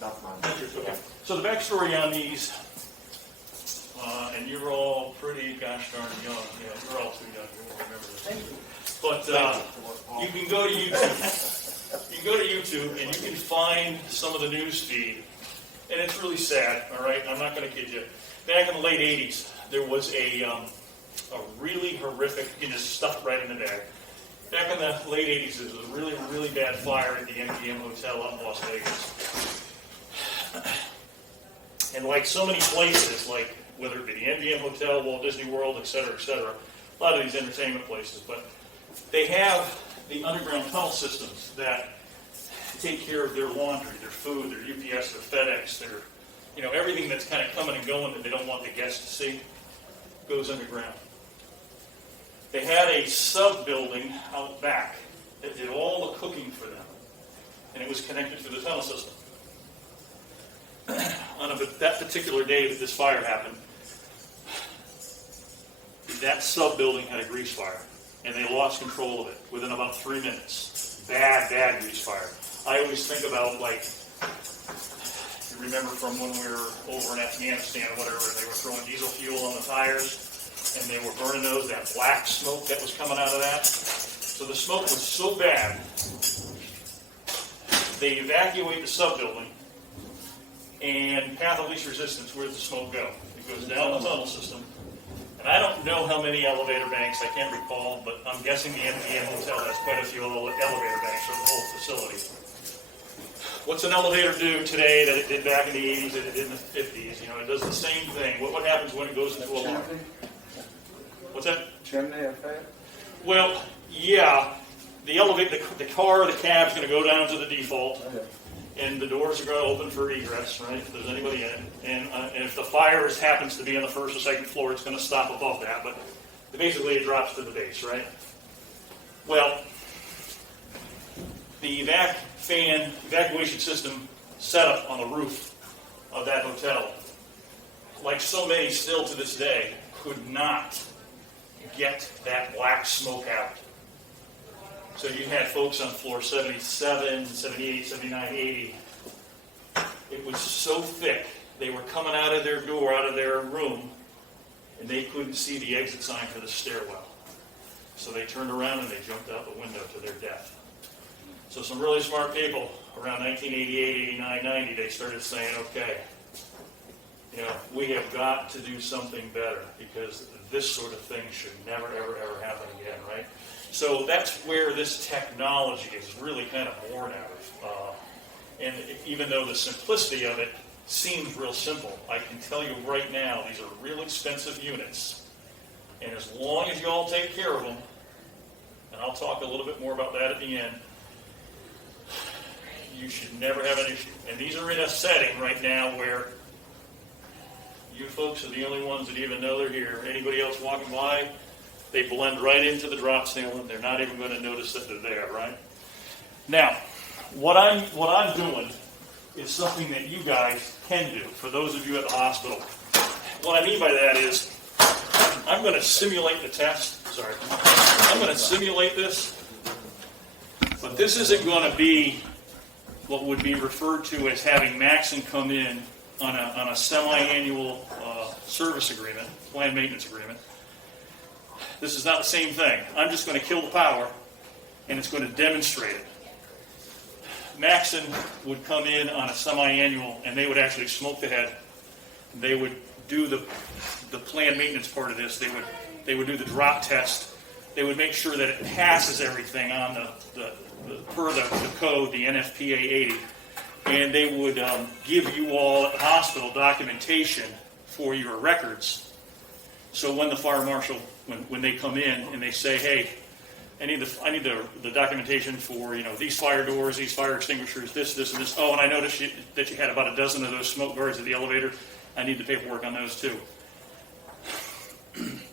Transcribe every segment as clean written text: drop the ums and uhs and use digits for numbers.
That's mine. Okay. So the backstory on these, and you're all pretty gosh darn young. Yeah, you're all too young. You won't remember this. Thank you. But you can go to YouTube. You can go to YouTube and you can find some of the news feed, and it's really sad. All right, I'm not going to kid you. Back in the late '80s, there was a really horrific. You can just stuff it right in the bag. Back in the late '80s, there was a really, really bad fire at the MGM Hotel out in Las Vegas. And like so many places, like whether it be the MGM Hotel, Walt Disney World, et cetera, a lot of these entertainment places, but they have the underground tunnel systems that take care of their laundry, their food, their UPS, their FedEx, their, everything that's kind of coming and going that they don't want the guests to see goes underground. They had a sub-building out back that did all the cooking for them, and it was connected to the tunnel system. On that particular day that this fire happened, that sub-building had a grease fire, and they lost control of it within about 3 minutes. Bad grease fire. I always think about, you remember from when we were over in Afghanistan or whatever, they were throwing diesel fuel on the tires, and they were burning those, that black smoke that was coming out of that. So the smoke was so bad, they evacuate the sub-building, and path of least resistance, where does the smoke go? It goes down the tunnel system. And I don't know how many elevator banks, I can't recall, but I'm guessing the MGM Hotel has quite a few elevator banks for the whole facility. What's an elevator do today that it did back in the 80s, that it did in the 50s? It does the same thing. What happens when it goes into alarm? What's that? Chimney effect? Well, yeah. The elevator, the car or the cab's going to go down to the default. Okay. And the doors are going to open for egress, right, if there's anybody in it. And if the fire happens to be on the first or second floor, it's going to stop above that. But basically, it drops to the base, right? Well, the evacuation system set up on the roof of that hotel, like so many still to this day, could not get that black smoke out. So you had folks on floor 77, 78, 79, 80. It was so thick, they were coming out of their door, out of their room, and they couldn't see the exit sign for the stairwell. So they turned around and they jumped out the window to their death. So some really smart people around 1988, 89, 90, they started saying, okay, we have got to do something better because this sort of thing should never, ever, ever happen again, right? So that's where this technology is really kind of born out of. And even though the simplicity of it seems real simple, I can tell you right now, these are real expensive units. And as long as you all take care of them, and I'll talk a little bit more about that at the end, you should never have an issue. And these are in a setting right now where you folks are the only ones that even know they're here. Anybody else walking by, they blend right into the drop ceiling. They're not even going to notice that they're there, right? Now, what I'm doing is something that you guys can do for those of you at the hospital. What I mean by that is I'm going to simulate the test. Sorry. I'm going to simulate this. But this isn't going to be what would be referred to as having Maxon come in on a semi-annual service agreement, planned maintenance agreement. This is not the same thing. I'm just going to kill the power, and it's going to demonstrate it. Maxon would come in on a semi-annual, and they would actually smoke the head. They would do the planned maintenance part of this. They would do the drop test. They would make sure that it passes everything on per the code, the NFPA 80, and they would give you all at the hospital documentation for your records. So when the fire marshal, when they come in and they say, hey, I need the documentation for these fire doors, these fire extinguishers, this, and this. Oh, and I noticed that you had about a dozen of those smoke guards at the elevator. I need the paperwork on those too.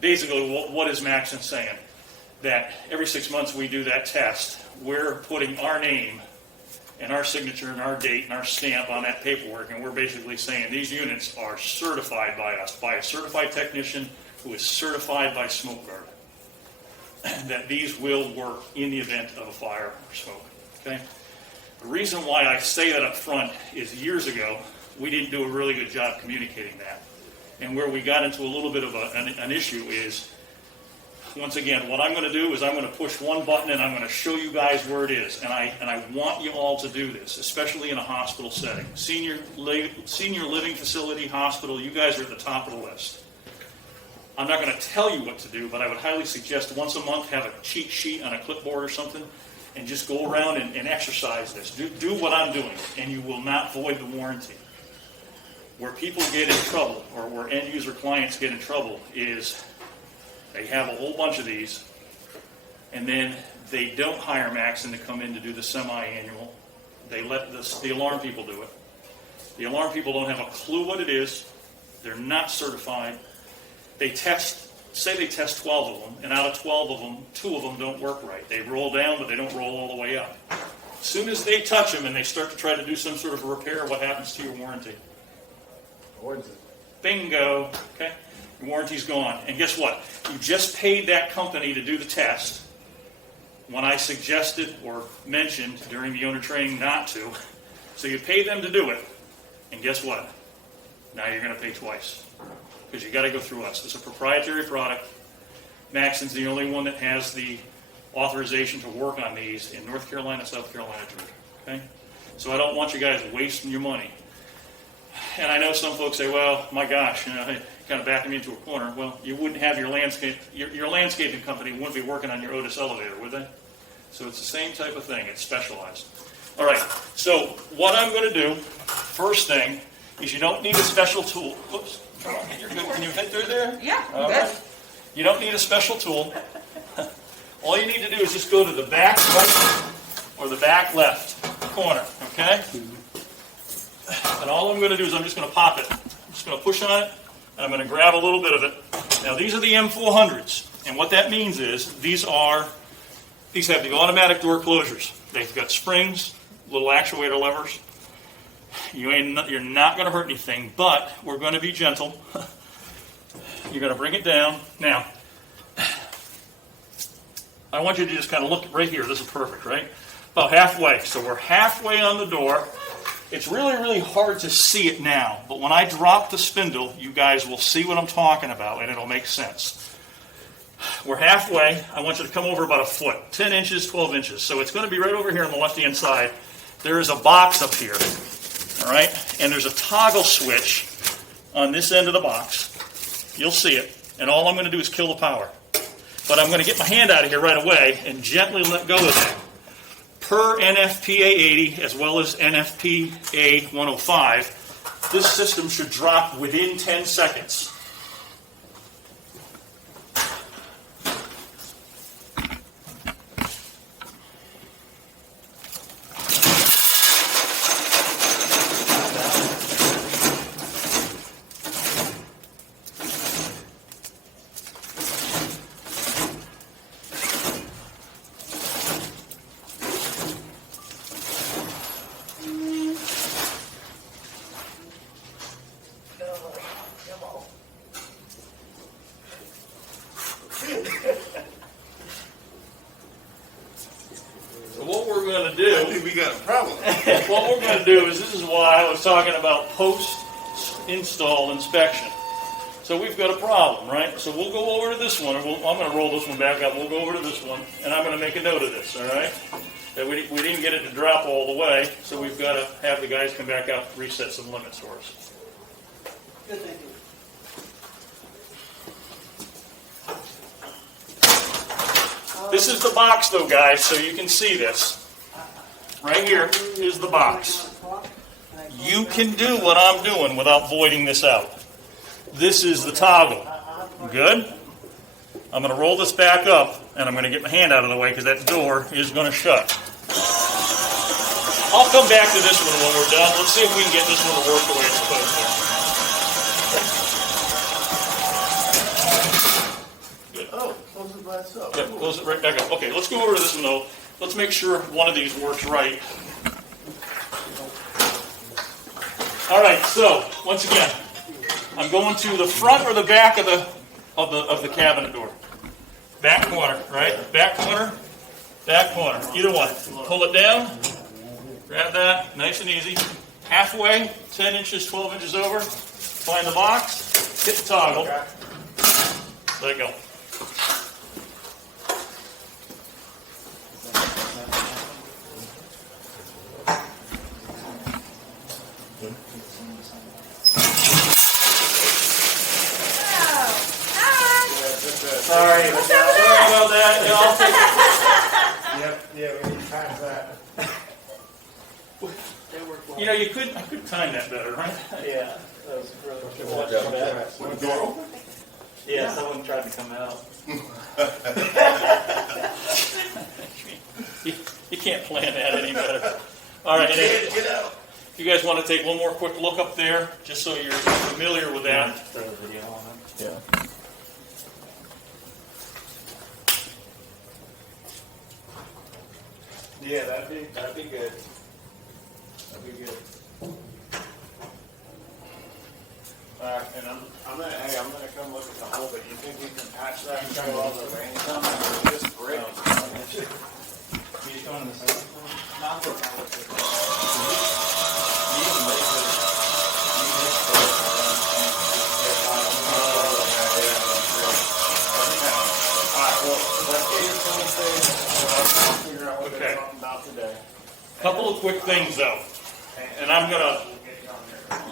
Basically, what is Maxon saying? That every 6 months we do that test. We're putting our name and our signature and our date and our stamp on that paperwork, and we're basically saying these units are certified by us, by a certified technician who is certified by Smoke Guard, that these will work in the event of a fire or smoke. Okay. The reason why I say that up front is years ago, we didn't do a really good job communicating that. And where we got into a little bit of an issue is, once again, what I'm going to do is I'm going to push one button and I'm going to show you guys where it is. And I want you all to do this, especially in a hospital setting. Senior living facility, hospital, you guys are at the top of the list. I'm not going to tell you what to do, but I would highly suggest once a month have a cheat sheet on a clipboard or something and just go around and exercise this. Do what I'm doing, and you will not void the warranty. Where people get in trouble, or where end user clients get in trouble, is they have a whole bunch of these, and then they don't hire Maxon to come in to do the semi-annual. They let the alarm people do it. The alarm people don't have a clue what it is. They're not certified. They say they test 12 of them, and out of 12 of them, 2 of them don't work right. They roll down, but they don't roll all the way up. As soon as they touch them and they start to try to do some sort of repair, what happens to your warranty? Bingo. Okay? Your warranty's gone. And guess what? You just paid that company to do the test when I suggested or mentioned during the owner training not to. So you paid them to do it. And guess what? Now you're going to pay twice. Because you got to go through us. It's a proprietary product. Maxon's the only one that has the authorization to work on these in North Carolina, South Carolina, Georgia. Okay? So I don't want you guys wasting your money. And I know some folks say, well, my gosh, they kind of backing me into a corner. Well, you wouldn't have your landscaping company wouldn't be working on your Otis elevator, would they? So it's the same type of thing. It's specialized. All right. So what I'm going to do, first thing, is you don't need a special tool. Whoops. Come on, you're good. Can you fit through there? Yeah, All good. right. You don't need a special tool. All you need to do is just go to the back right or the back left corner, okay? And all I'm going to do is I'm just going to pop it. I'm just going to push on it, and I'm going to grab a little bit of it. Now, these are the M400s, and what that means is these have the automatic door closures. They've got springs, little actuator levers. You're not going to hurt anything, but we're going to be gentle. You're going to bring it down. Now, I want you to just kind of look right here. This is perfect, right? About halfway. So we're halfway on the door. It's really, really hard to see it now, but when I drop the spindle, you guys will see what I'm talking about, and it'll make sense. We're halfway. I want you to come over about a foot, 10 inches, 12 inches. So it's going to be right over here on the left-hand side. There is a box up here. All right, and there's a toggle switch on this end of the box. You'll see it, and all I'm going to do is kill the power. But I'm going to get my hand out of here right away and gently let go of that. Per NFPA 80 as well as NFPA 105, this system should drop within 10 seconds. What we're going to do is, this is why I was talking about post-install inspection. So we've got a problem, right? So we'll go over to this one, and I'm going to roll this one back up. We'll go over to this one, and I'm going to make a note of this, all right? That we didn't get it to drop all the way, so we've got to have the guys come back out and reset some limits for us. Good, thank you. This is the box, though, guys, so you can see this. Right here is the box. You can do what I'm doing without voiding this out. This is the toggle. Good? I'm going to roll this back up, and I'm going to get my hand out of the way because that door is going to shut. I'll come back to this one when we're done. Let's see if we can get this one to work the way it's supposed to. Good. Oh, close the glass up. Yeah, close it right back up. Okay, let's go over to this one, though. Let's make sure one of these works right. All right, so once again, I'm going to the front or the back of the cabinet door. Back corner, right? Back corner, either one. Pull it down, Grab that, nice and easy. Halfway, 10 inches, 12 inches over. Find the box, hit the toggle. Let it go. Sorry about that. No, I'll take it. Yep, we need to pass that. You know, I could time that better, right? Yeah, that was really Want the door open? Yeah, someone tried to come out. You can't plan that any better. All right, Get out. if you guys want to take one more quick look up there, just so you're familiar with that. Throw the video on it. Yeah. Yeah, that'd be good. That'd be good. And I'm gonna come look at the hole, but you think we can patch that and show all the rain coming, or just brick? You going to the side? Alright, well, let's get your phone thing, I'll figure out what Okay. they're talking about today. Couple of quick things though, and I'm gonna,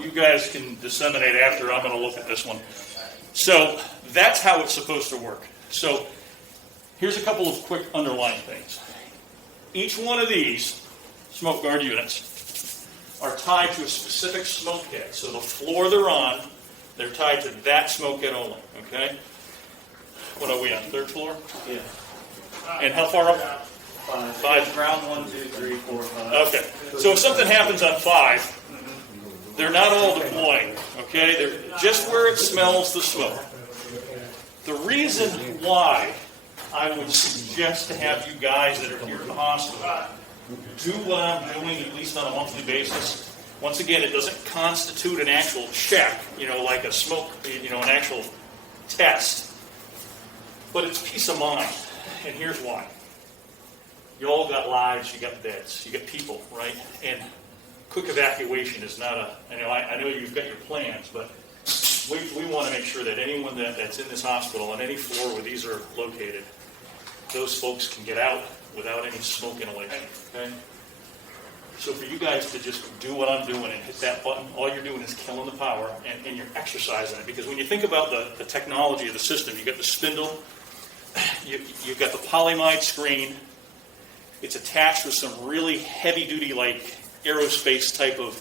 you guys can disseminate after, I'm gonna look at this one. So that's how it's supposed to work. So here's a couple of quick underlying things. Each one of these smoke guard units are tied to a specific smoke head. So the floor they're on, they're tied to that smoke head only, okay? What are we on, third floor? Yeah. And how far up? Five. Round 1, 2, 3, 4, 5. Okay, so if something happens on 5, they're not all deploying, okay? They're just where it smells the smoke. The reason why I would suggest to have you guys that are here at the hospital do what I'm doing at least on a monthly basis. Once again, it doesn't constitute an actual check, like a smoke, an actual test. But it's peace of mind, and here's why. You all got lives, you got beds, you got people, right? And quick evacuation is not I know you've got your plans, but we want to make sure that anyone that's in this hospital on any floor where these are located, those folks can get out without any smoke inhalation, okay? So for you guys to just do what I'm doing and hit that button, all you're doing is killing the power and you're exercising it. Because when you think about the technology of the system, you got the spindle, you've got the polymide screen. It's attached with some really heavy-duty, like aerospace type of